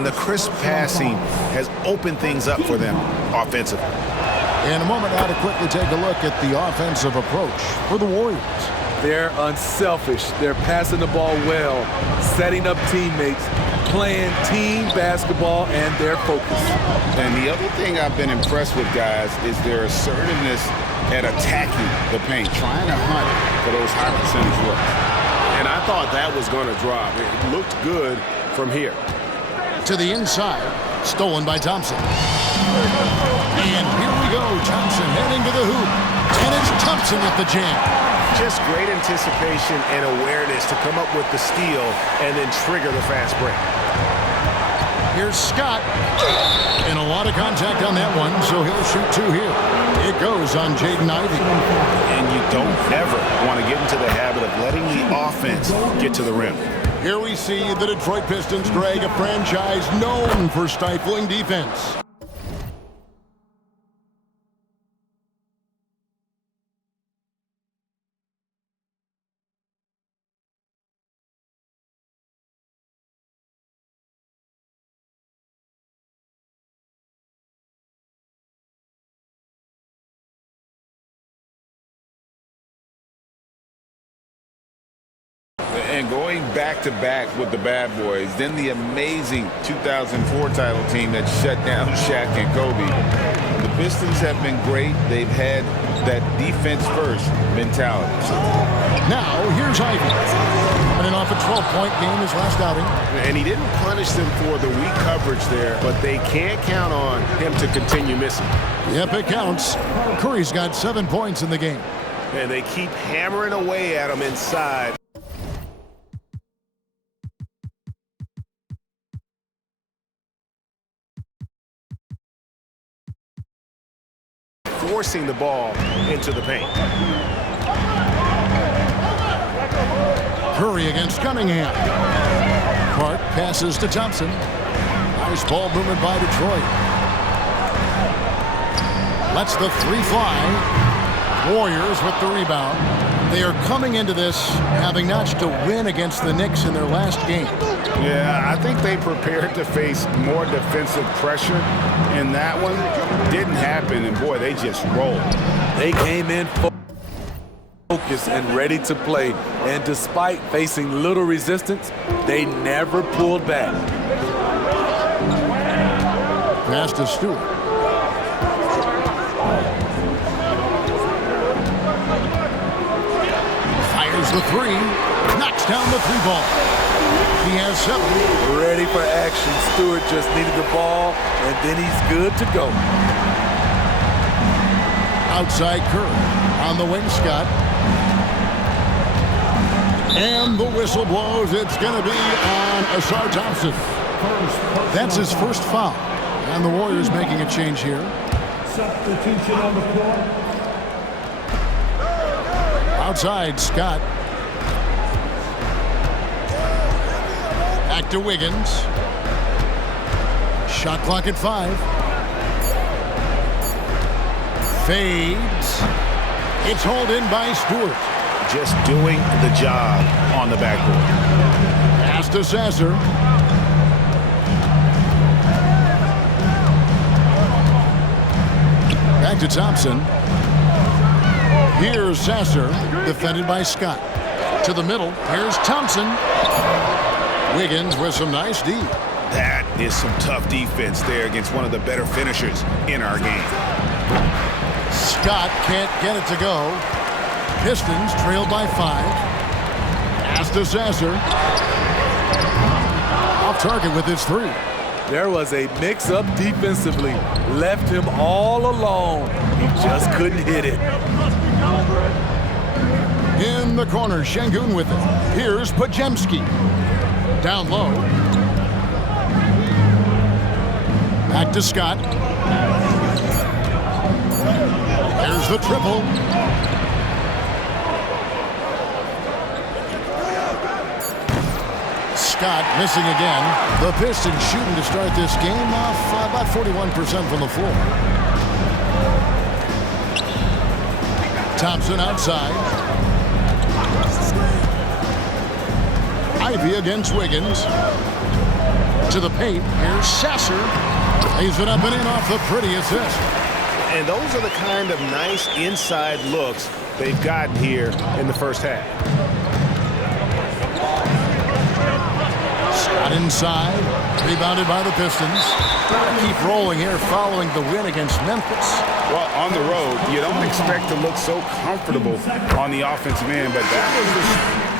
and the crisp passing has opened things up for them offensively. In a moment now to quickly take a look at the offensive approach for the Warriors. They're unselfish. They're passing the ball well, setting up teammates, playing team basketball, and their focus. And the other thing I've been impressed with, guys, is their assertiveness at attacking the paint, trying to hunt for those high percentage looks. And I thought that was going to drop. It looked good from here. To the inside, stolen by Thompson. And here we go, Thompson heading to the hoop. And it's Thompson with the jam. Just great anticipation and awareness to come up with the steal and then trigger the fast break. Here's Scott. And a lot of contact on that one, so he'll shoot two here. It goes on Jaden Ivey. And you don't ever want to get into the habit of letting the offense get to the rim. Here we see the Detroit Pistons drag a franchise known for stifling defense. And going back-to-back with the bad boys, then the amazing 2004 title team that shut down Shaq and Kobe. The Pistons have been great. They've had that defense-first mentality. Now, here's Ivey. Coming off a 12-point game his last outing. And he didn't punish them for the weak coverage there, but they can't count on him to continue missing. Yep, it counts. Curry's got 7 points in the game. And they keep hammering away at him inside. Forcing the ball into the paint. Curry against Cunningham. Clark passes to Thompson. Nice ball movement by Detroit. Lets the three fly. Warriors with the rebound. They are coming into this having notched a win against the Knicks in their last game. Yeah, I think they prepared to face more defensive pressure, and that one didn't happen, and boy, they just rolled. They came in focused and ready to play, and despite facing little resistance, they never pulled back. Pass to Stewart. Fires the three. Knocks down the three ball. He has 7. Ready for action. Stewart just needed the ball, and then he's good to go. Outside Curry. On the wing, Scott. And the whistle blows. It's going to be on Ausar Thompson. That's his first foul. And the Warriors making a change here. Substitution on the floor. Outside, Scott. Back to Wiggins. Shot clock at 5. Fades. It's hauled in by Stewart. Just doing the job on the backboard. Pass to Sasser. Back to Thompson. Here's Sasser, defended by Scott. To the middle, here's Thompson. Wiggins with some nice D. That is some tough defense there against one of the better finishers in our game. Scott can't get it to go. Pistons trailed by 5. Pass to Sasser. Off target with his 3. There was a mix-up defensively. Left him all alone. He just couldn't hit it. In the corner, Şengün with it. Here's Podziemski. Down low. Back to Scott. There's the triple. Scott missing again. The Pistons shooting to start this game off about 41% from the floor. Thompson outside. Ivey against Wiggins. To the paint. Here's Sasser. Lays it up and in off the pretty assist. And those are the kind of nice inside looks they've gotten here in the first half. Scott inside. Rebounded by the Pistons. Keep rolling here following the win against Memphis. Well, on the road, you don't expect to look so comfortable on the offensive end, but that was the...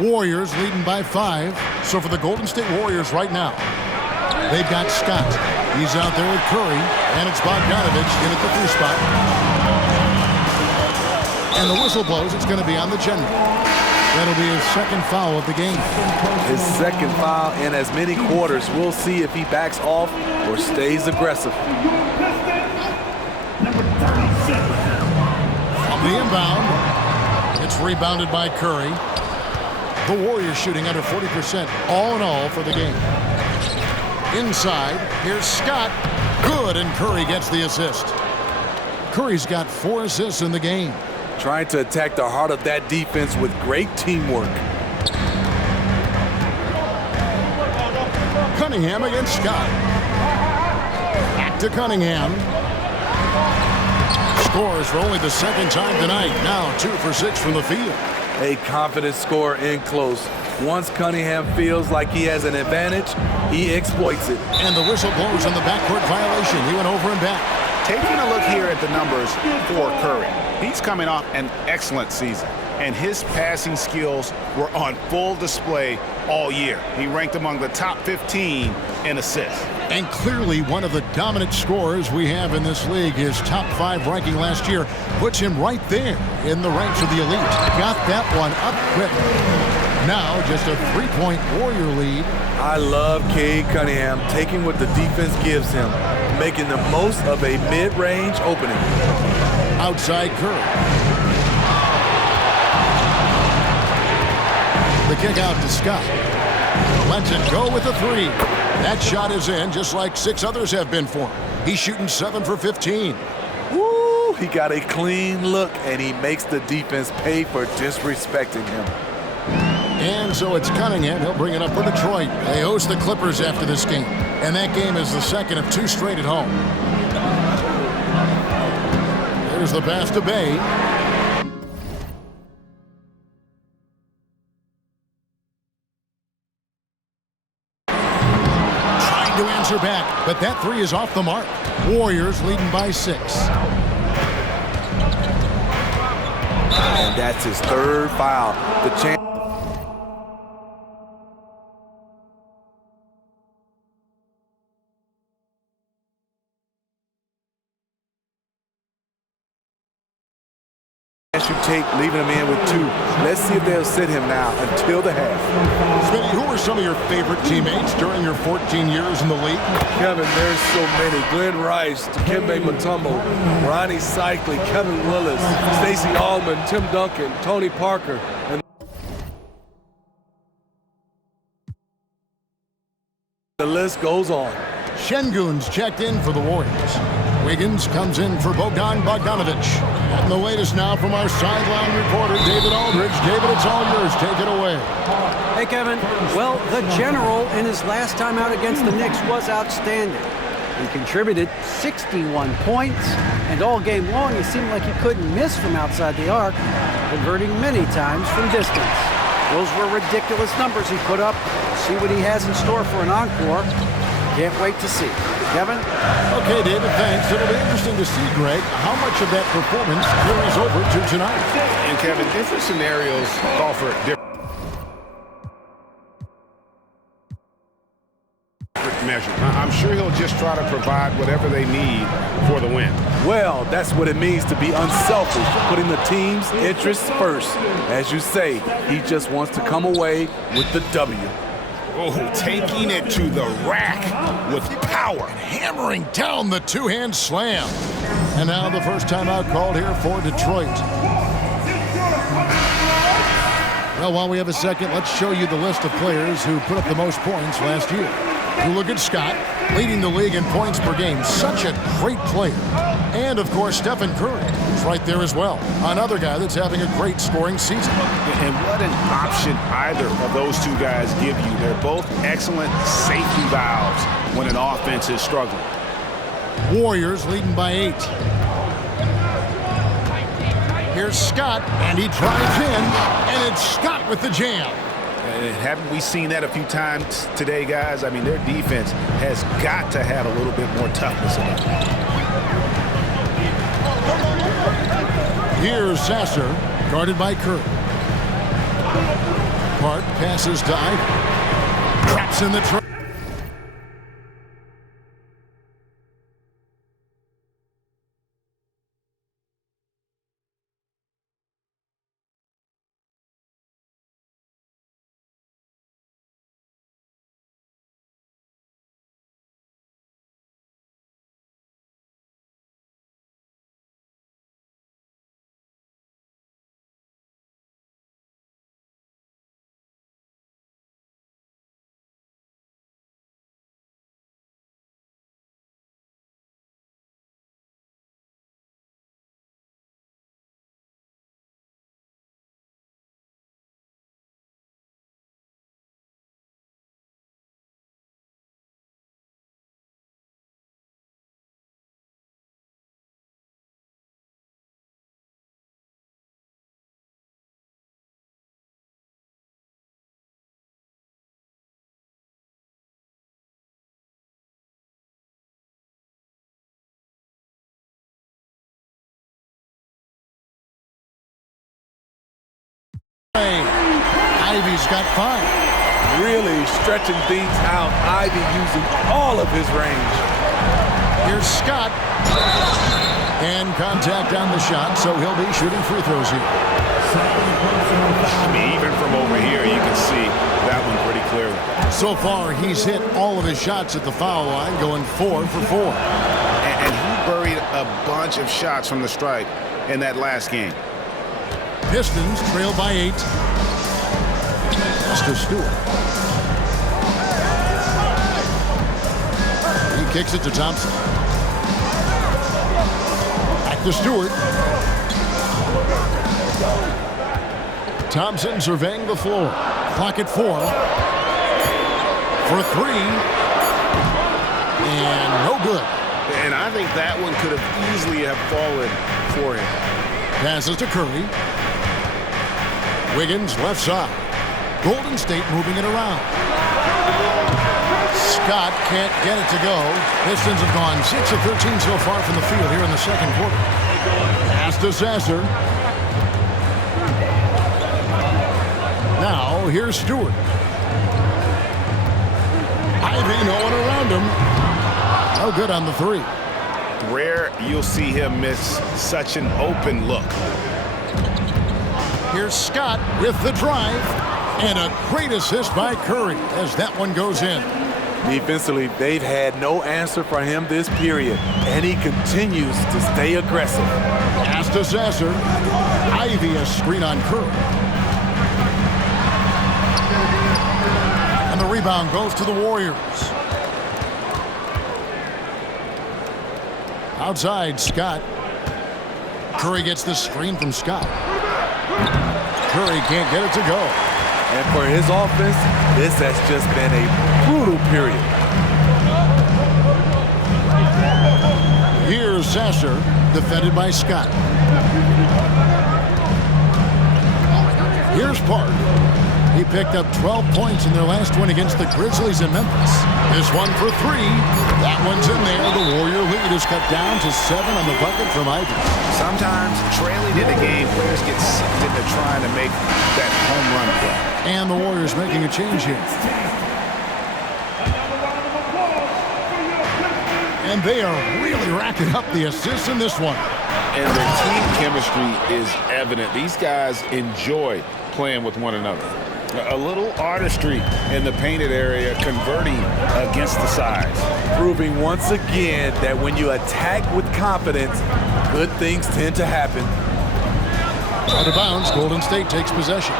Warriors leading by 5. So for the Golden State Warriors right now, they've got Scott. He's out there with Curry, and it's Bogdanovich in at the 3 spot. And the whistle blows. It's going to be on the general. That'll be his second foul of the game. His second foul in as many quarters. We'll see if he backs off or stays aggressive. From the inbound, it's rebounded by Curry. The Warriors shooting under 40% all in all for the game. Inside, here's Scott. Good, and Curry gets the assist. Curry's got 4 assists in the game. Trying to attack the heart of that defense with great teamwork. Cunningham against Scott. Back to Cunningham. Scores for only the second time tonight. Now 2 for 6 from the field. A confident scorer in close. Once Cunningham feels like he has an advantage, he exploits it. And the whistle blows on the backcourt violation. He went over and back. Taking a look here at the numbers for Curry, he's coming off an excellent season, and his passing skills were on full display all year. He ranked among the top 15 in assists. And clearly one of the dominant scorers we have in this league. His top 5 ranking last year puts him right there in the ranks of the elite. Got that one up quick. Now just a 3-point Warrior lead. I love Cade Cunningham taking what the defense gives him, making the most of a mid-range opening. Outside Curry. The kick out to Scott. Lets it go with a 3. That shot is in, just like 6 others have been for him. He's shooting 7 for 15. Woo! He got a clean look, and he makes the defense pay for disrespecting him. And so it's Cunningham. He'll bring it up for Detroit. They host the Clippers after this game. And that game is the second of 2 straight at home. Here's the pass to Bay. Trying to answer back, but that 3 is off the mark. Warriors leading by 6. And that's his 3rd foul. The chance. You take leaving him in with 2. Let's see if they'll sit him now until the half. Smitty, who are some of your favorite teammates during your 14 years in the league? Kevin, there's so many. Glenn Rice, Dikembe Mutombo, Ronnie Cycli, Kevin Willis, Stacey Allman, Tim Duncan, Tony Parker. And the list goes on. Şengün's checked in for the Warriors. Wiggins comes in for Bogdan Bogdanovich. And the latest now from our sideline reporter, David Aldridge. David, it's all yours. Take it away. Hey, Kevin. Well, the general in his last time out against the Knicks was outstanding. He contributed 61 points, and all game long he seemed like he couldn't miss from outside the arc, converting many times from distance. Those were ridiculous numbers he put up. See what he has in store for an encore. Can't wait to see. Kevin? Okay, David, thanks. It'll be interesting to see, Greg, how much of that performance carries over to tonight. And, Kevin, different scenarios call for different measure. I'm sure he'll just try to provide whatever they need for the win. Well, that's what it means to be unselfish, putting the team's interests first. As you say, he just wants to come away with the W. Oh, taking it to the rack with power. Hammering down the 2-hand slam. And now the first timeout called here for Detroit. Well, while we have a second, let's show you the list of players who put up the most points last year. You look at Scott, leading the league in points per game. Such a great player. And, of course, Stephen Curry, who's right there as well. Another guy that's having a great scoring season. And what an option either of those two guys give you. They're both excellent safety valves when an offense is struggling. Warriors leading by 8. Here's Scott, and he drives in, and it's Scott with the jam. Haven't we seen that a few times today, guys? I mean, their defense has got to have a little bit more toughness in it. Here's Sasser, guarded by Curry. Hart passes to Ivey. Traps in the trap. Ivey's got 5. Really stretching things out. Ivey using all of his range. Here's Scott. And contact on the shot, so he'll be shooting free throws here. I mean, even from over here, you can see that one pretty clearly. So far, he's hit all of his shots at the foul line, going 4 for 4. And he buried a bunch of shots from the stripe in that last game. Pistons trail by 8. That's to Stewart. He kicks it to Thompson. Back to Stewart. Thompson surveying the floor. Clock at 4. For 3. And no good. And I think that one could have easily have fallen for him. Passes to Curry. Wiggins left side. Golden State moving it around. Scott can't get it to go. Pistons have gone 6 of 13 so far from the field here in the second quarter. Pass to Sasser. Now here's Stewart. Ivey, no one around him. No good on the 3. Rare you'll see him miss such an open look. Here's Scott with the drive. And a great assist by Curry as that one goes in. Defensively, they've had no answer for him this period, and he continues to stay aggressive. Pass to Sasser. Ivey a screen on Curry. And the rebound goes to the Warriors. Outside, Scott. Curry gets the screen from Scott. Curry can't get it to go. And for his offense, this has just been a brutal period. Here's Sasser, defended by Scott. Here's Park. He picked up 12 points in their last win against the Grizzlies in Memphis. This one for 3. That one's in there. The Warrior lead is cut down to 7 on the bucket from Ivey. Sometimes trailing in the game, players get sucked into trying to make that home run play. And the Warriors making a change here. And they are really racking up the assists in this one. And their team chemistry is evident. These guys enjoy playing with one another. A little artistry in the painted area, converting against the sides. Proving once again that when you attack with confidence, good things tend to happen. Out of bounds, Golden State takes possession.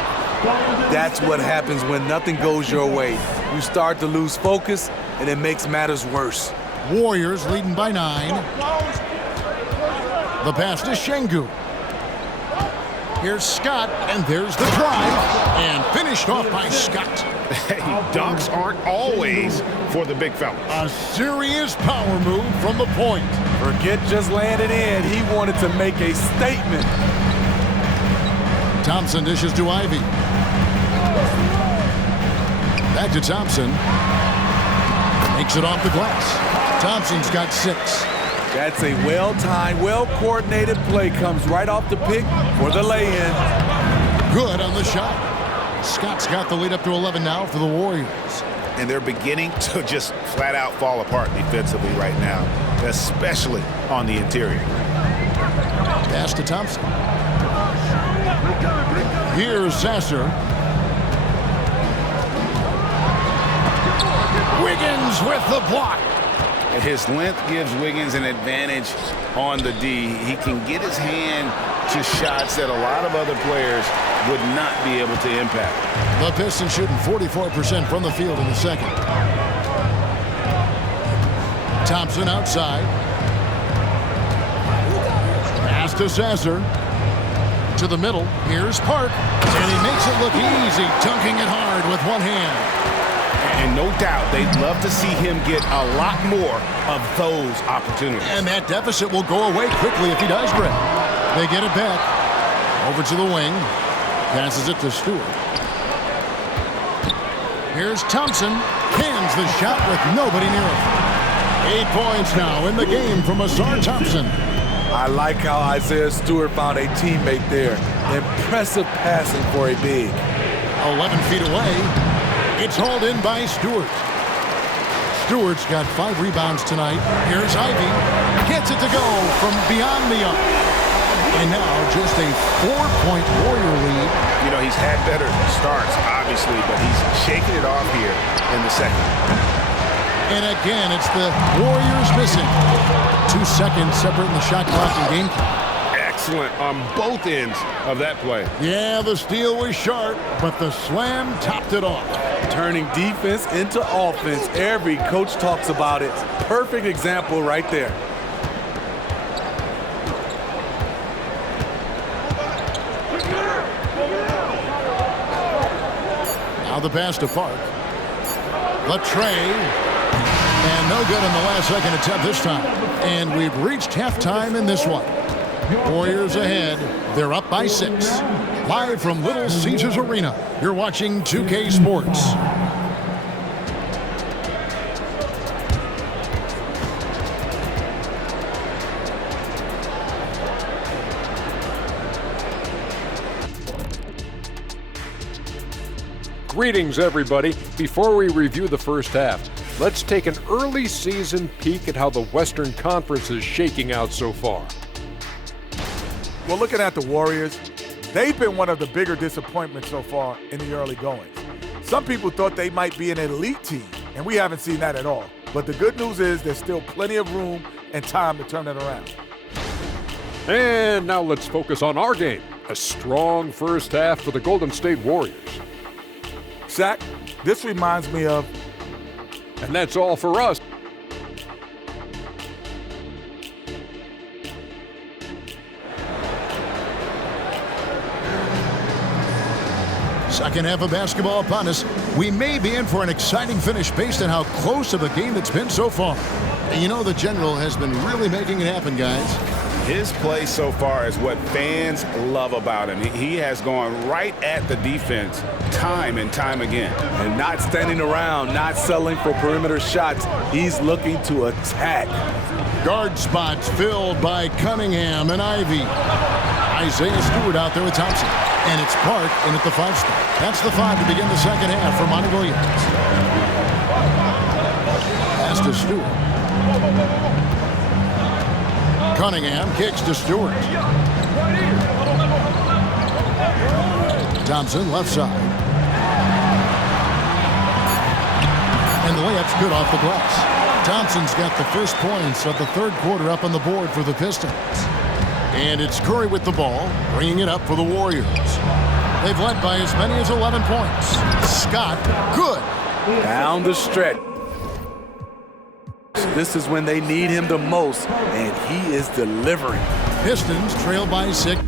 That's what happens when nothing goes your way. You start to lose focus, and it makes matters worse. Warriors leading by 9. The pass to Şengün. Here's Scott, and there's the drive, and finished off by Scott. Hey, dunks aren't always for the big fellas. A serious power move from the point. Forget just laying it in. He wanted to make a statement. Thompson dishes to Ivey. Back to Thompson. Makes it off the glass. Thompson's got 6. That's a well-timed, well-coordinated play. Comes right off the pick for the lay-in. Good on the shot. Scott's got the lead up to 11 now for the Warriors. And they're beginning to just flat out fall apart defensively right now, especially on the interior. Pass to Thompson. Here's Sasser. Wiggins with the block. His length gives Wiggins an advantage on the D. He can get his hand to shots that a lot of other players would not be able to impact. The Pistons shooting 44% from the field in the second. Thompson outside. Pass to Sasser. To the middle. Here's Park. And he makes it look easy, dunking it hard with one hand. And no doubt they'd love to see him get a lot more of those opportunities. And that deficit will go away quickly if he does, Brett. They get it back. Over to the wing. Passes it to Stewart. Here's Thompson. Cans the shot with nobody near him. 8 points now in the game from Ausar Thompson. I like how Isaiah Stewart found a teammate there. Impressive passing for a big. 11 feet away. It's hauled in by Stewart. Stewart's got 5 rebounds tonight. Here's Ivey. Gets it to go from beyond the arc. And now just a 4-point Warrior lead. You know, he's had better starts, obviously, but he's shaking it off here in the second. And again, it's the Warriors missing. 2 seconds separating the shot clock and game clock. Excellent on both ends of that play. Yeah, the steal was sharp, but the slam topped it off. Turning defense into offense. Every coach talks about it. Perfect example right there. Now the pass to Park. The tray. And no good on the last second attempt this time. And we've reached halftime in this one. Warriors ahead. They're up by 6. Live from Little Caesars Arena, you're watching 2K Sports. Greetings, everybody. Before we review the first half, let's take an early season peek at how the Western Conference is shaking out so far. Well, looking at the Warriors, they've been one of the bigger disappointments so far in the early goings. Some people thought they might be an elite team, and we haven't seen that at all. But the good news is there's still plenty of room and time to turn it around. And now let's focus on our game. A strong first half for the Golden State Warriors. Shaq, this reminds me of... And that's all for us. Second half of basketball upon us. We may be in for an exciting finish based on how close of a game it's been so far. And you know the General has been really making it happen, guys. His play so far is what fans love about him. He has gone right at the defense time and time again. And not standing around, not settling for perimeter shots. He's looking to attack. Guard spots filled by Cunningham and Ivey. Isaiah Stewart out there with Thompson. And it's Park in at the 5 spot. That's the 5 to begin the second half for Monty Williams. Pass to Stewart. Cunningham kicks to Stewart. Thompson left side. And the layup's good off the glass. Thompson's got the first points of the third quarter up on the board for the Pistons. And it's Curry with the ball, bringing it up for the Warriors. They've led by as many as 11 points. Scott, good. Down the stretch. This is when they need him the most, and he is delivering. Pistons trail by 6.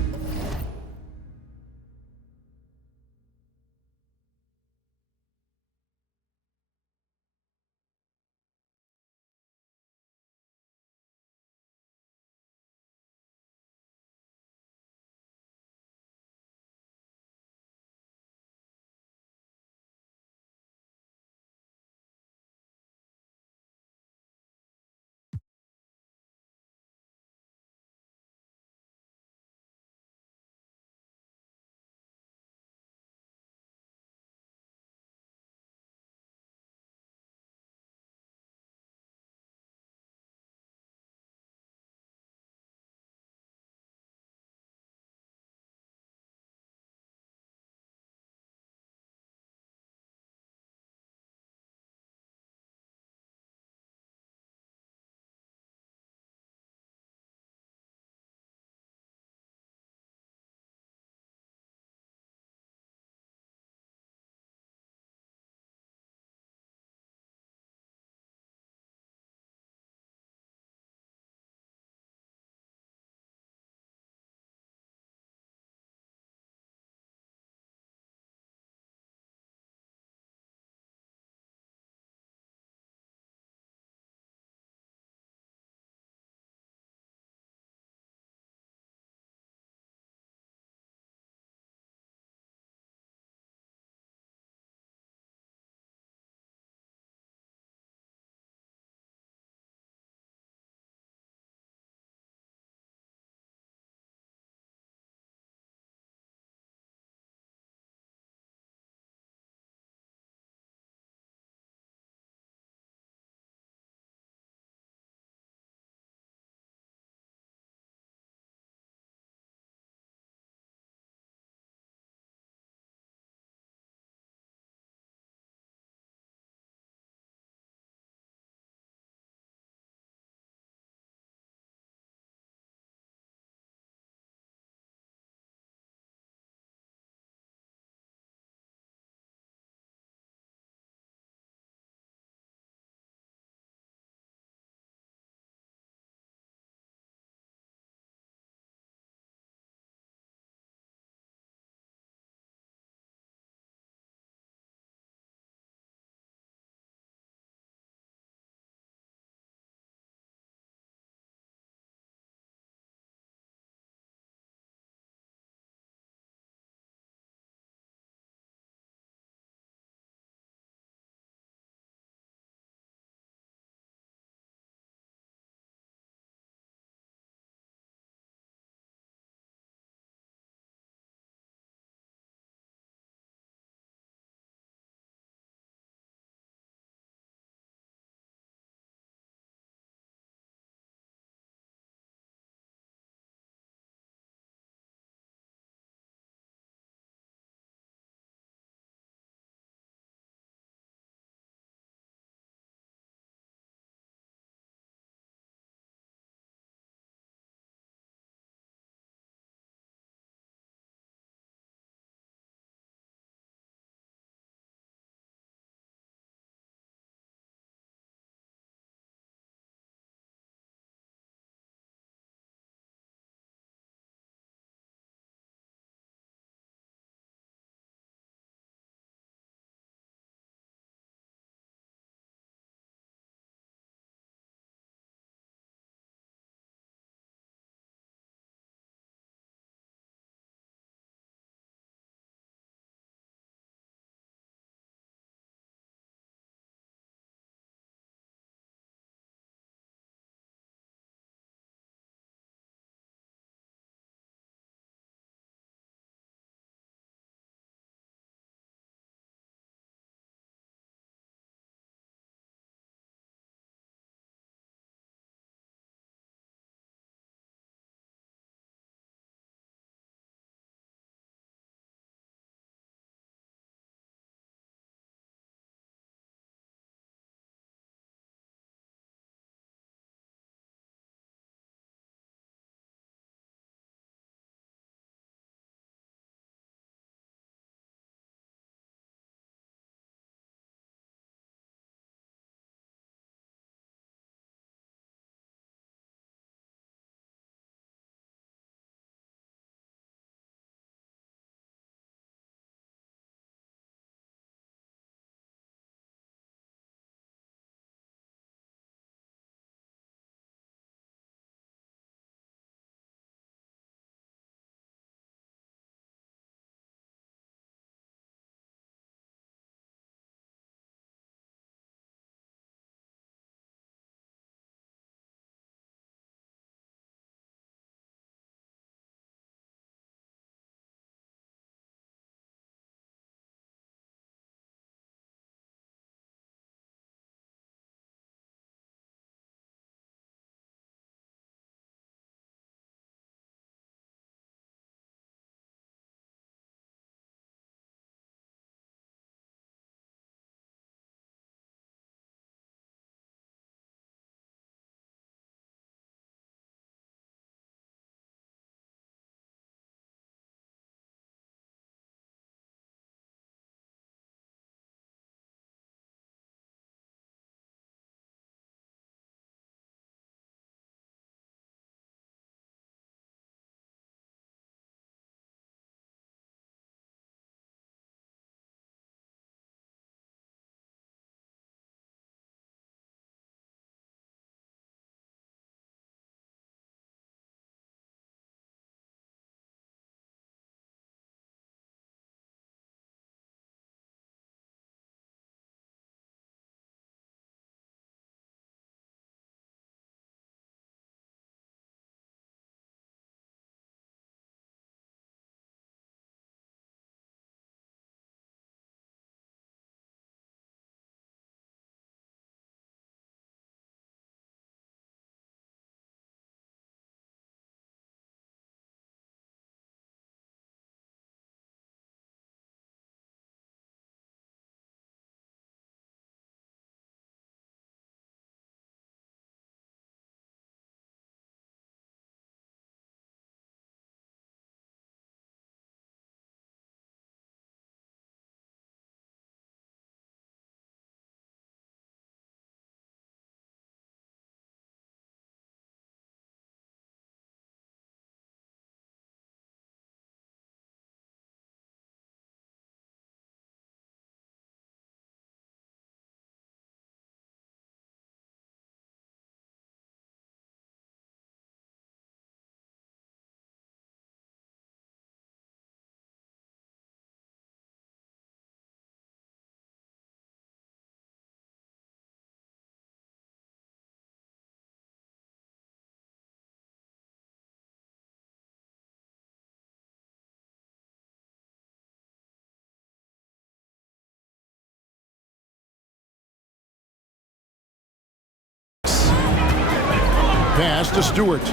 pass to Stewart.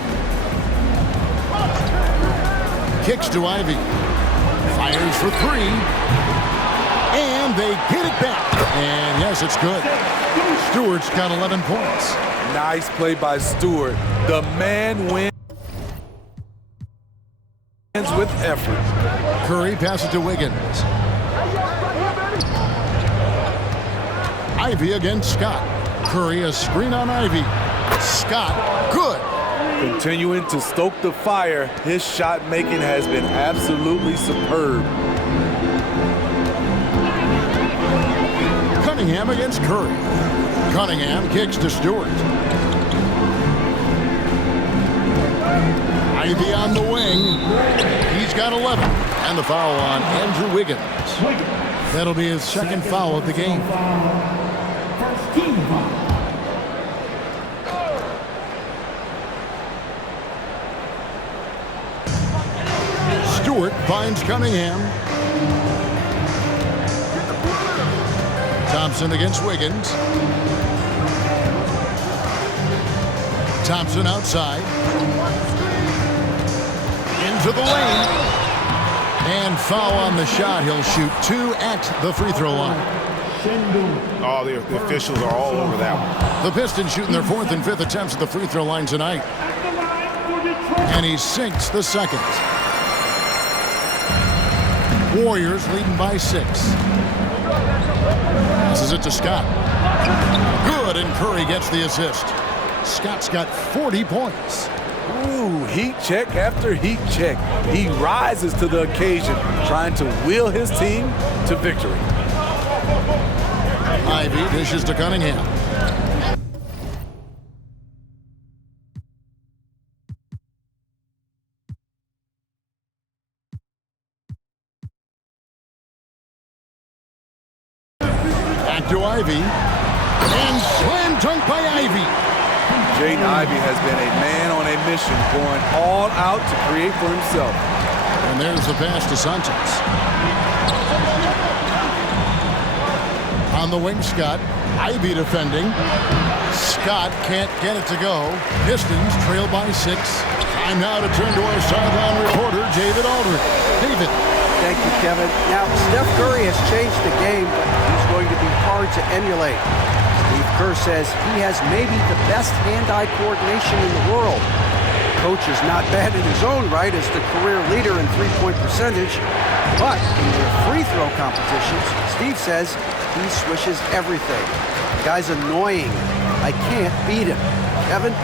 Kicks to Ivy. Fires for three. And they get it back. And yes, it's good. Stewart's got 11 points. Nice play by Stewart. The man wins with effort. Curry passes to Wiggins. Ivy against Scott. Curry a screen on Ivy. Scott, good. Continuing to stoke the fire, his shot making has been absolutely superb. Cunningham against Curry. Cunningham kicks to Stewart. Ivy on the wing. He's got 11. And the foul on Andrew Wiggins. That'll be his second foul of the game. First team foul. Stewart finds Cunningham. Thompson against Wiggins. Thompson outside. Into the lane. And foul on the shot. He'll shoot 2 at the free throw line. Oh, the officials are all over that one. The Pistons shooting their 4th and 5th attempts at the free throw line tonight. And he sinks the second. Warriors leading by 6. This is it to Scott. Good, and Curry gets the assist. Scott's got 40 points. Ooh, heat check after heat check. He rises to the occasion, trying to wheel his team to victory. Ivy dishes to Cunningham. Back to Ivy. And slam dunk by Ivy. Jaden Ivey has been a man on a mission, going all out to create for himself. And there's the pass to Sanchez. On the wing, Scott. Ivy defending. Scott can't get it to go. Pistons trail by 6. Time now to turn to our sideline reporter, David Aldridge. David. Thank you, Kevin. Now, Steph Curry has changed the game, but he's going to be hard to emulate. Steve Kerr says he has maybe the best hand-eye coordination in the world. Coach is not bad in his own right as the career leader in three-point percentage, but in their free throw competitions, Steve says he swishes everything. The guy's annoying. I can't beat him. Kevin?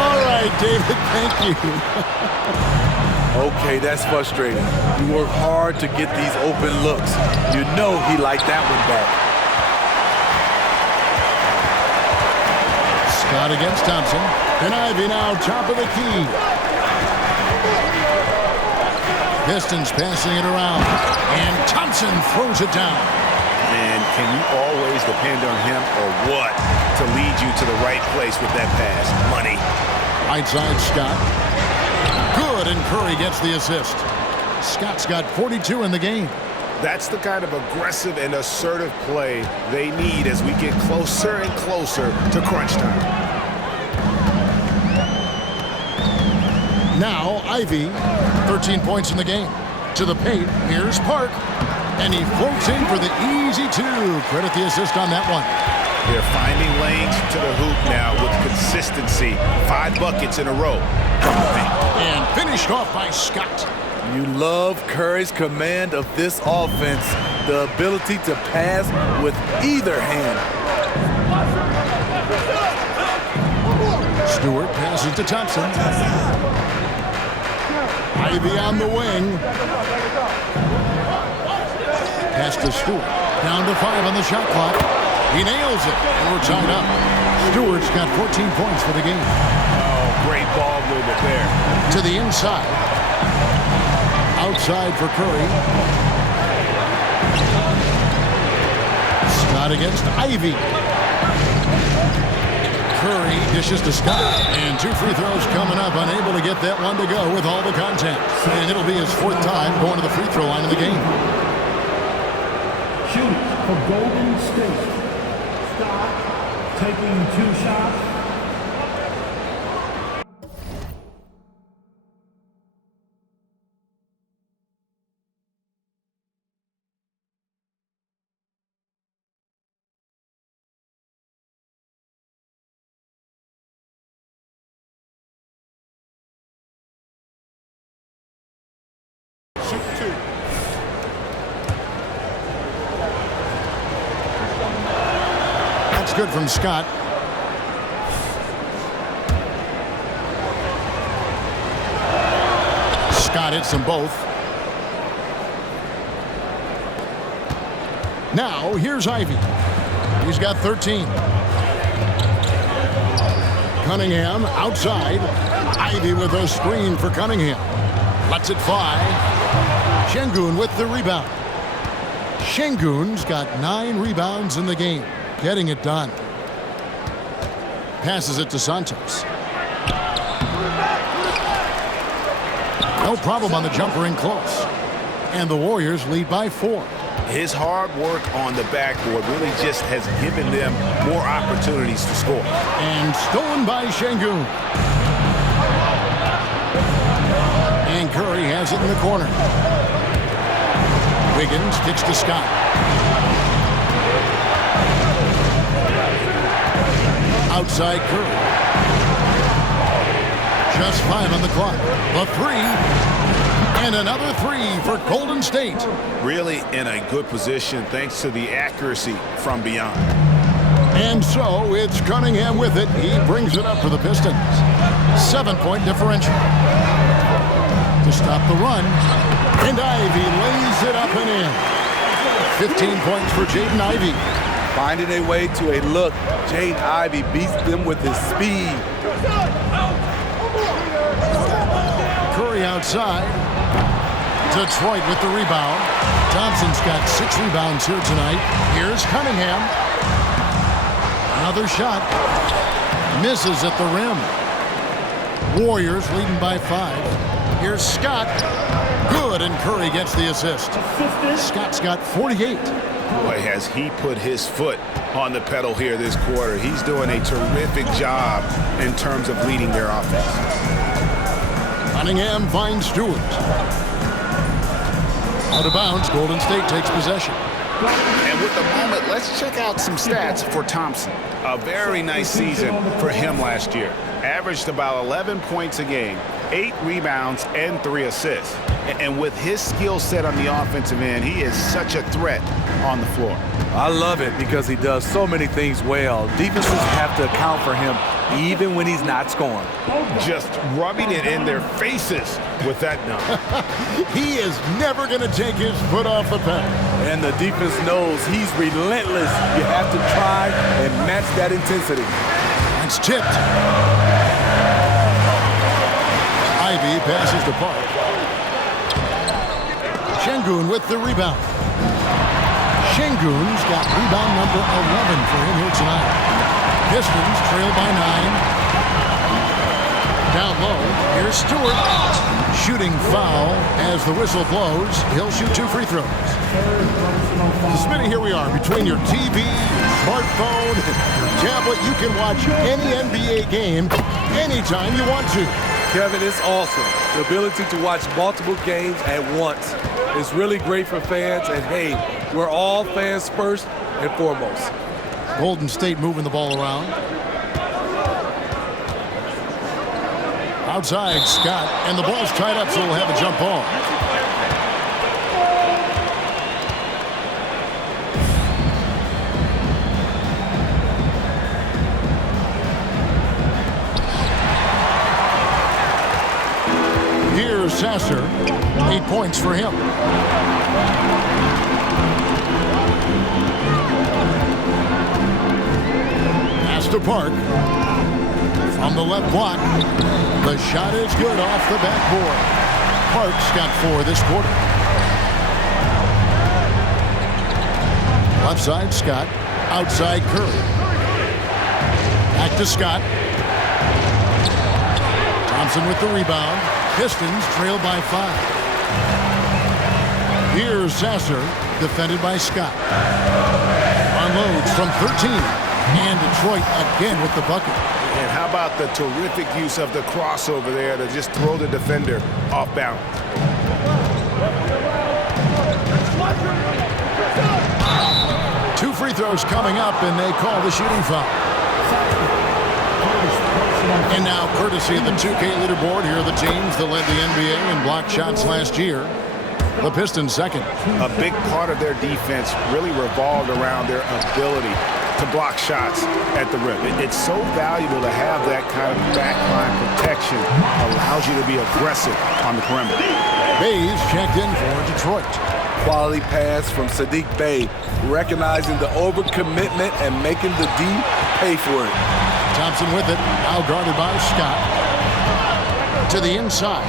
All right, David, thank you. Okay, that's frustrating. You work hard to get these open looks. You know he liked that one back. Scott against Thompson. And Ivy now top of the key. Pistons passing it around. And Thompson throws it down. And can you always depend on him or what to lead you to the right place with that pass? Money. Right side, Scott. Good, and Curry gets the assist. Scott's got 42 in the game. That's the kind of aggressive and assertive play they need as we get closer and closer to crunch time. Now, Ivy, 13 points in the game. To the paint, here's Park. And he floats in for the easy 2. Credit the assist on that one. They're finding lanes to the hoop now with consistency. 5 buckets in a row. And finished off by Scott. You love Curry's command of this offense, the ability to pass with either hand. Stewart passes to Thompson. Ivy on the wing. Pass to Stewart. Down to 5 on the shot clock. He nails it, and we're tied up. Stewart's got 14 points for the game. Oh, great ball movement there. To the inside. Outside for Curry. Scott against Ivy. Curry dishes to Scott. And 2 free throws coming up. Unable to get that one to go with all the contact. And it'll be his 4th time going to the free throw line in the game. Shooting for Golden State. Scott taking 2 shots. That's good from Scott. Scott hits them both. Now, here's Ivy. He's got 13. Cunningham outside. Ivy with a screen for Cunningham. Lets it fly. Şengün with the rebound. Şengün's got 9 rebounds in the game. Getting it done. Passes it to Santos. No problem on the jumper in close. And the Warriors lead by 4. His hard work on the backboard really just has given them more opportunities to score. And stolen by Şengün. And Curry has it in the corner. Wiggins kicks to Scott. Outside Curry. Just 5 on the clock. The 3. And another 3 for Golden State. Really in a good position thanks to the accuracy from beyond. And so it's Cunningham with it. He brings it up for the Pistons. 7-point differential. To stop the run. And Ivy lays it up and in. 15 points for Jaden Ivey. Finding a way to a look. Jaden Ivey beats them with his speed. Curry outside. Detroit with the rebound. Thompson's got 6 rebounds here tonight. Here's Cunningham. Another shot. Misses at the rim. Warriors leading by 5. Here's Scott. Good, and Curry gets the assist. Scott's got 48. Boy, has he put his foot on the pedal here this quarter. He's doing a terrific job in terms of leading their offense. Cunningham finds Stewart. Out of bounds, Golden State takes possession. And with the moment, let's check out some stats for Thompson. A very nice season for him last year. Averaged about 11 points a game, 8 rebounds, and 3 assists. And with his skill set on the offensive end, he is such a threat on the floor. I love it because he does so many things well. Defenses have to account for him even when he's not scoring. Just rubbing it in their faces with that dunk. He is never going to take his foot off the pedal. And the defense knows he's relentless. You have to try and match that intensity. It's tipped. Ivy passes to Park. Şengün with the rebound. Şengün's got rebound number 11 for him here tonight. Pistons trail by 9. Down low, here's Stewart. Shooting foul as the whistle blows. He'll shoot 2 free throws. Smitty, here we are between your TV, your smartphone, your tablet. You can watch any NBA game anytime you want to. Kevin, it's awesome. The ability to watch multiple games at once is really great for fans. And hey, we're all fans first and foremost. Golden State moving the ball around. Outside, Scott, and the ball's tied up, so we'll have a jump ball. Here's Sasser, 8 points for him. Pass to Park. From the left block. The shot is good off the backboard. Park's got 4 this quarter. Left side, Scott. Outside, Curry. Back to Scott. Thompson with the rebound. Pistons trail by 5. Here's Sasser, defended by Scott. Unloads from 13. And Detroit again with the bucket. And how about the terrific use of the crossover there to just throw the defender off balance? 2 free throws coming up, and they call the shooting foul. And now, courtesy of the 2K leaderboard, here are the teams that led the NBA in blocked shots last year. The Pistons second. A big part of their defense really revolved around their ability to block shots at the rim. It's so valuable to have that kind of backline protection. Allows you to be aggressive on the perimeter. Bays checked in for Detroit. Quality pass from Sadiq Bey, recognizing the overcommitment and making the D pay for it. Thompson with it, now guarded by Scott. To the inside.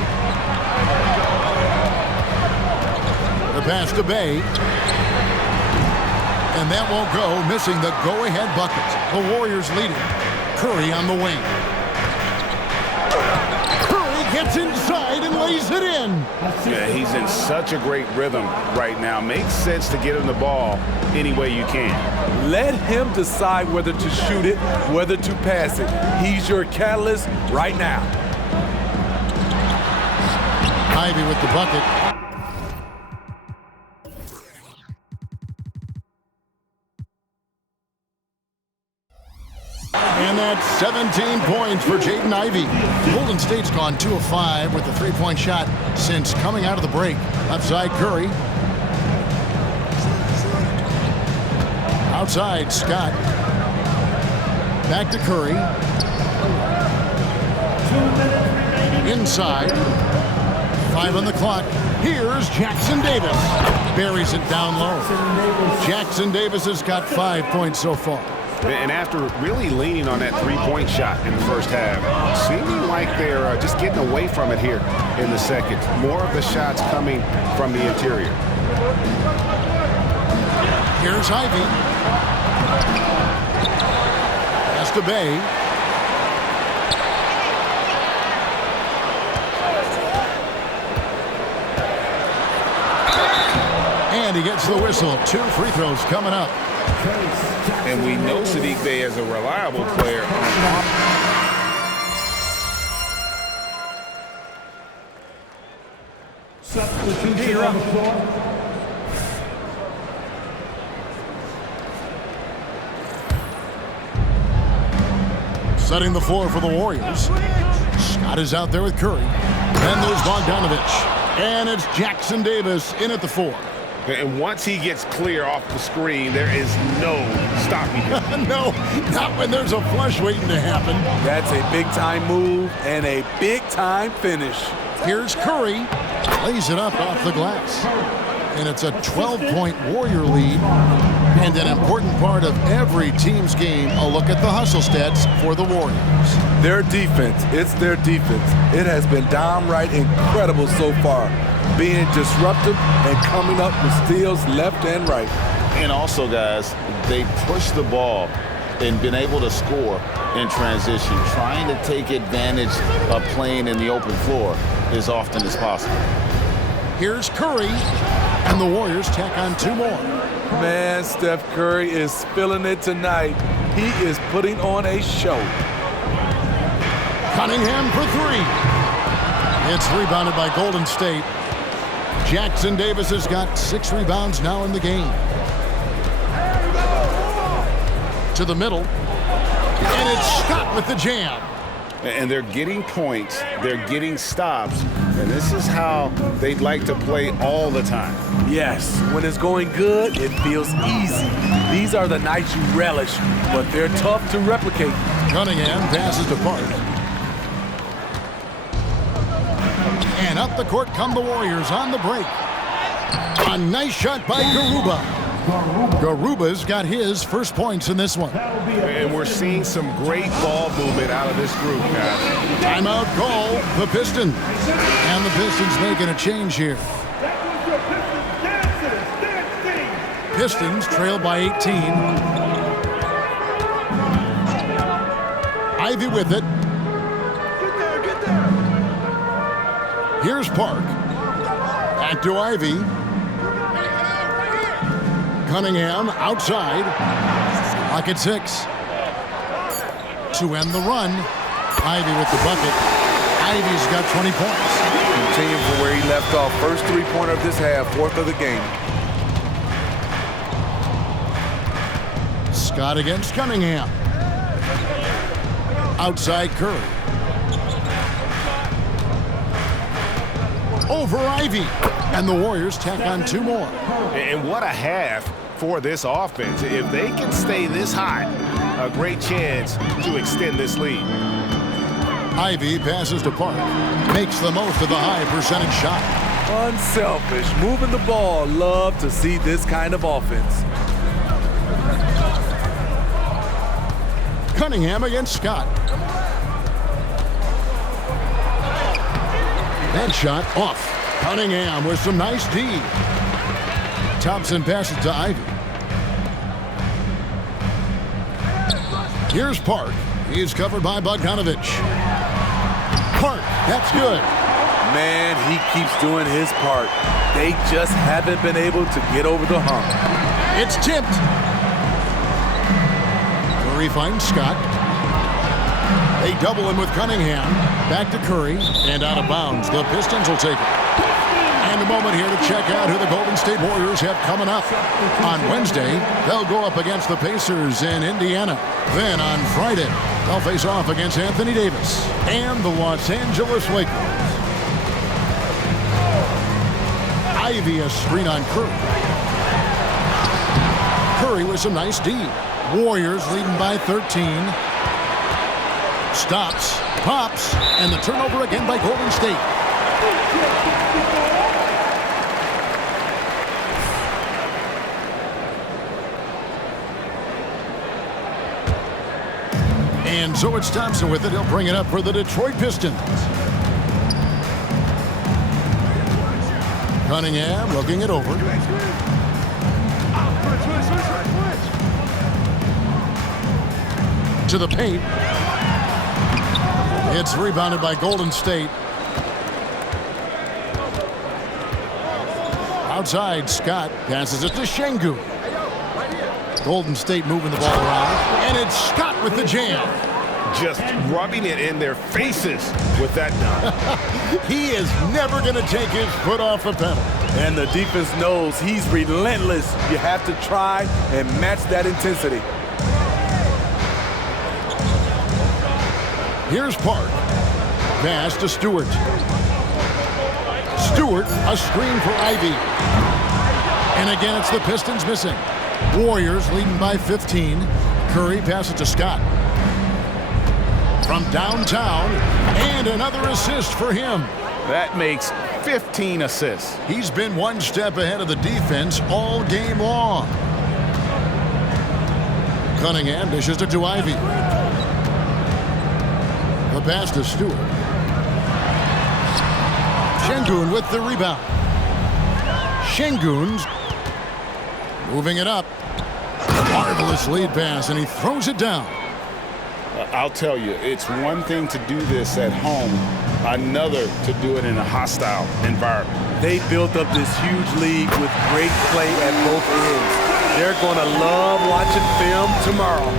The pass to Bey. And that won't go, missing the go-ahead bucket. The Warriors leading. Curry on the wing. Curry gets inside and lays it in. Yeah, he's in such a great rhythm right now. Makes sense to get him the ball any way you can. Let him decide whether to shoot it, whether to pass it. He's your catalyst right now. Ivy with the bucket. And that's 17 points for Jaden Ivey. Golden State's gone 2 of 5 with the three-point shot since coming out of the break. Left side, Curry. Outside, Scott. Back to Curry. Inside. 5 on the clock. Here's Jackson Davis. Buries it down low. Jackson Davis has got 5 points so far. And after really leaning on that three-point shot in the first half, seeming like they're just getting away from it here in the second. More of the shots coming from the interior. Here's Ivy. Pass to Bey. And he gets the whistle. 2 free throws coming up. And we know Sadiq Bey is a reliable player. Substitution on the floor. Setting the floor for the Warriors. Scott is out there with Curry. Then there's Bogdanovich. And it's Jackson Davis in at the 4. And once he gets clear off the screen, there is no stopping him. No, not when there's a flush waiting to happen. That's a big-time move and a big-time finish. Here's Curry. Lays it up off the glass. And it's a 12-point Warrior lead. And an important part of every team's game, a look at the hustle stats for the Warriors. Their defense, it's their defense. It has been downright incredible so far, being disruptive and coming up with steals left and right. And also, guys, they push the ball and been able to score in transition, trying to take advantage of playing in the open floor as often as possible. Here's Curry, and the Warriors tack on 2 more. Man, Steph Curry is feeling it tonight. He is putting on a show. Cunningham for 3. It's rebounded by Golden State. Jackson Davis has got 6 rebounds now in the game. To the middle. And it's Scott with the jam. And they're getting points, they're getting stops, and this is how they'd like to play all the time. Yes, when it's going good, it feels easy. These are the nights you relish, but they're tough to replicate. Cunningham passes to Park. And up the court come the Warriors on the break. A nice shot by Garuba. Garuba's got his first points in this one. And we're seeing some great ball movement out of this group, guys. Timeout call, the Pistons. And the Pistons making a change here. Pistons trail by 18. Ivy with it. Here's Park. Back to Ivy. Cunningham outside. Clock at 6. to end the run. Ivey with the bucket. Ivey's got 20 points. Continuing from where he left off. First three-pointer of this half, fourth of the game. Scott against Cunningham. Outside Curry. Over Ivey. And the Warriors tack on 2 more. And what a half for this offense. If they can stay this hot, a great chance to extend this lead. Ivey passes to Park. Makes the most of the high percentage shot. Unselfish, moving the ball. Love to see this kind of offense. Cunningham against Scott. That shot off. Cunningham with some nice D. Thompson passes to Ivey. Here's Park. He's covered by Bogdanovich. Park, that's good. Man, he keeps doing his part. They just haven't been able to get over the hump. It's tipped. Curry finds Scott. They double him with Cunningham. Back to Curry and out of bounds. The Pistons will take it. And a moment here to check out who the Golden State Warriors have coming up. On Wednesday, they'll go up against the Pacers in Indiana. Then on Friday, they'll face off against Anthony Davis and the Los Angeles Lakers. Ivey a screen on Curry. Curry with some nice D. Warriors leading by 13. Stops, pops, and the turnover again by Golden State. And so it's Thompson with it. He'll bring it up for the Detroit Pistons. Cunningham looking it over. To the paint. It's rebounded by Golden State. Outside, Scott passes it to Şengün. Golden State moving the ball around. And it's Scott with the jam. Just rubbing it in their faces with that dunk. He is never going to take his foot off the pedal. And the defense knows he's relentless. You have to try and match that intensity. Here's Park. Pass to Stewart. Stewart, a screen for Ivey. And again, it's the Pistons missing. Warriors leading by 15. Curry passes to Scott. From downtown, and another assist for him. That makes 15 assists. He's been one step ahead of the defense all game long. Cunningham dishes it to Ivey. The pass to Stewart. Şengün with the rebound. Şengün's moving it up. Marvelous lead pass, and he throws it down. I'll tell you, it's one thing to do this at home, another to do it in a hostile environment. They built up this huge lead with great play at both ends. They're going to love watching film tomorrow.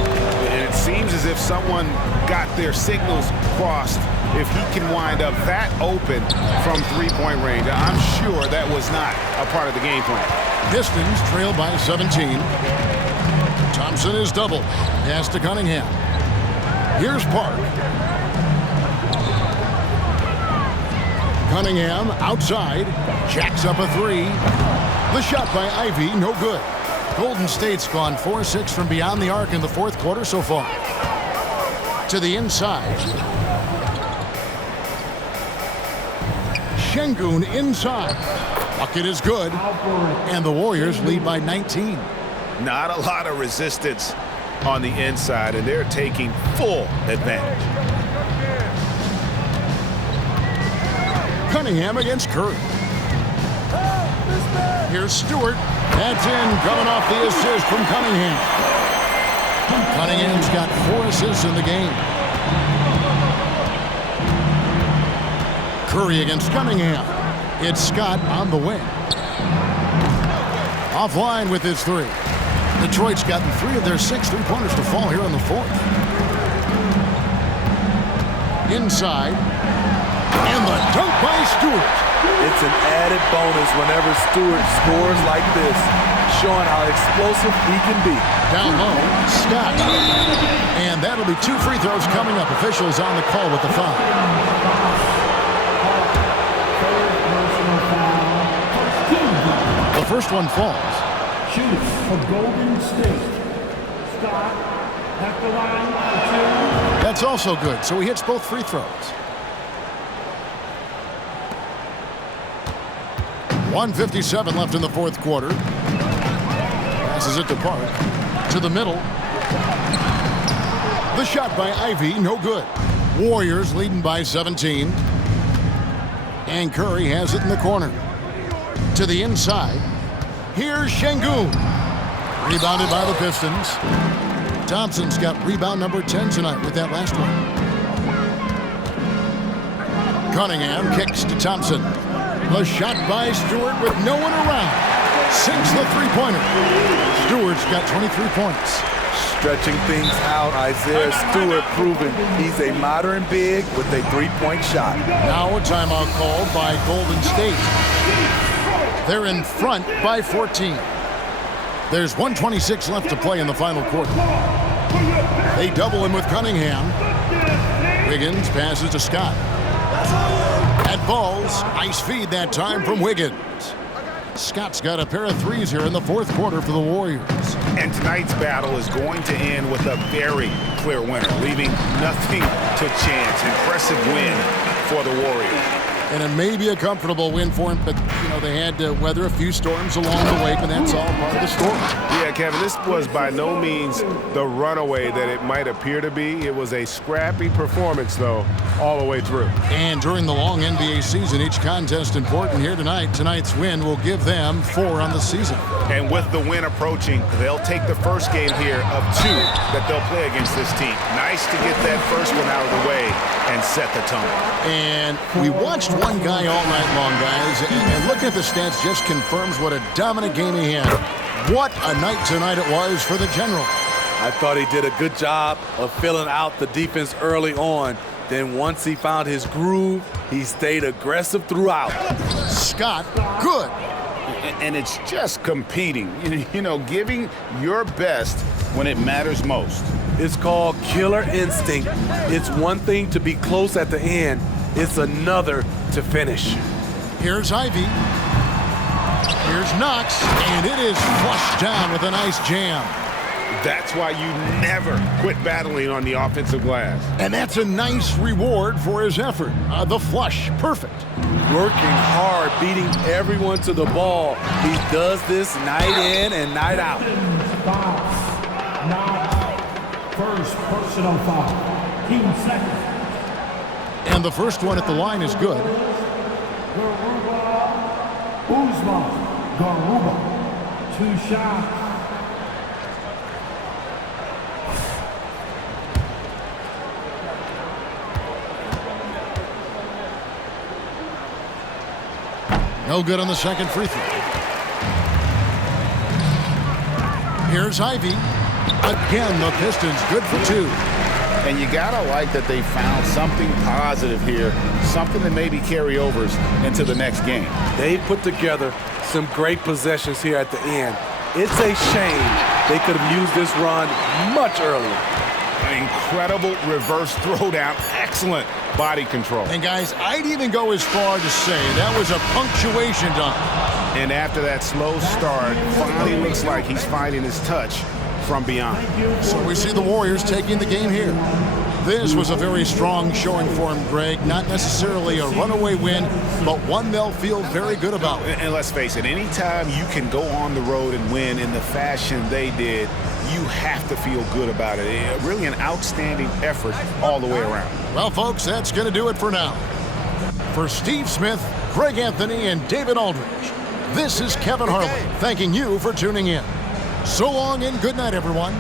And it seems as if someone got their signals crossed. If he can wind up that open from three-point range, I'm sure that was not a part of the game plan. Pistons trail by 17. Thompson is doubled. Pass to Cunningham. Here's Park. Cunningham outside. Jacks up a three. The shot by Ivey, no good. Golden State's gone 4-6 from beyond the arc in the fourth quarter so far. To the inside. Şengün inside. Bucket is good. And the Warriors lead by 19. Not a lot of resistance on the inside, and they're taking full advantage. Cunningham against Curry. Here's Stewart. That's in, coming off the assist from Cunningham. Cunningham's got 4 assists in the game. Curry against Cunningham. It's Scott on the wing. Offline with his three. Detroit's gotten 3 of their 6 three-pointers to fall here in the fourth. Inside. And the dunk by Stewart. It's an added bonus whenever Stewart scores like this, showing how explosive he can be. Down low, Scott. And that'll be 2 free throws coming up. Officials on the call with the foul. The first one falls. Shoots for Golden State. Scott at the line for 2. That's also good, so he hits both free throws. 1:57 left in the fourth quarter. Passes it to Park. To the middle. The shot by Ivy, no good. Warriors leading by 17. And Curry has it in the corner. To the inside. Here's Şengün. Rebounded by the Pistons. Thompson's got rebound number 10 tonight with that last one. Cunningham kicks to Thompson. The shot by Stewart with no one around. Sinks the three-pointer. Stewart's got 23 points. Stretching things out, Isaiah Stewart proving he's a modern big with a three-point shot. Now a timeout called by Golden State. They're in front by 14. There's 1:26 left to play in the final quarter. They double him with Cunningham. Wiggins passes to Scott. At balls, nice feed that time from Wiggins. Scott's got a pair of threes here in the fourth quarter for the Warriors. And tonight's battle is going to end with a very clear winner, leaving nothing to chance. Impressive win for the Warriors. And it may be a comfortable win for him, but, you know, they had to weather a few storms along the way, but that's all part of the story. Yeah, Kevin, this was by no means the runaway that it might appear to be. It was a scrappy performance, though, all the way through. And during the long NBA season, each contest important here tonight. Tonight's win will give them 4 on the season. And with the win approaching, they'll take the first game here of 2 that they'll play against this team. Nice to get that first one out of the way and set the tone. And we watched one guy all night long, guys, and looking at the stats just confirms what a dominant game he had. What a night tonight it was for the General. I thought he did a good job of filling out the defense early on. Then once he found his groove, he stayed aggressive throughout. Scott, good. And it's just competing, you know, giving your best when it matters most. It's called killer instinct. It's one thing to be close at the end. It's another to finish. Here's Ivy. Here's Knox, and it is flushed down with a nice jam. That's why you never quit battling on the offensive glass. And that's a nice reward for his effort. The flush, perfect. Working hard, beating everyone to the ball. He does this night in and night out. First personal foul. Team second. And the first one at the line is good. Garuba. 2 shots. No good on the second free throw. Here's Ivy. Again, the Pistons good for 2. And you gotta like that they found something positive here, something that maybe carry overs into the next game. They put together some great possessions here at the end. It's a shame they could have used this run much earlier. An incredible reverse throwdown, excellent body control. And guys, I'd even go as far to say that was a punctuation dunk. And after that slow start, finally looks like he's finding his touch from beyond. So we see the Warriors taking the game here. This was a very strong showing for him, Greg. Not necessarily a runaway win, but one they'll feel very good about. And let's face it, anytime you can go on the road and win in the fashion they did, you have to feel good about it. Really an outstanding effort all the way around. Well, folks, that's going to do it for now. For Steve Smith, Greg Anthony, and David Aldridge, this is Kevin Harlan thanking you for tuning in. So long and good night, everyone.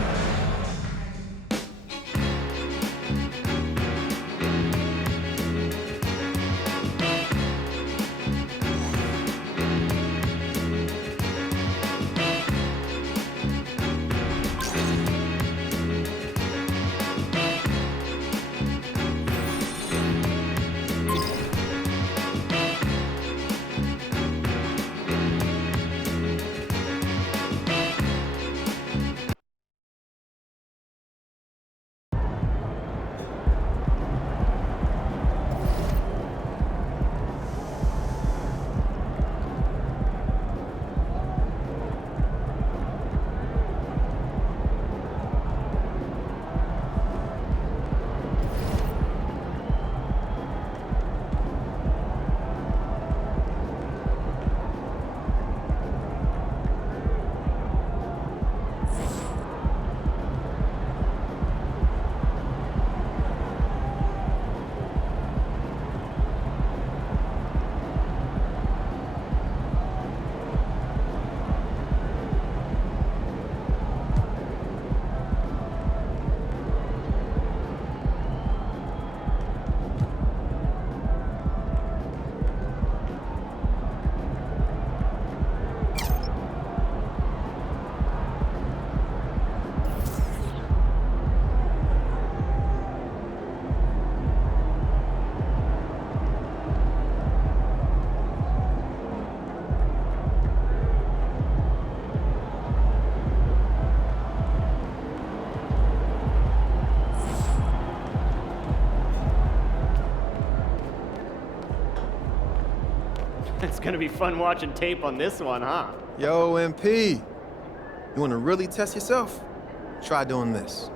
It's gonna be fun watching tape on this one, huh? Yo, MP, you want to really test yourself? Try doing this.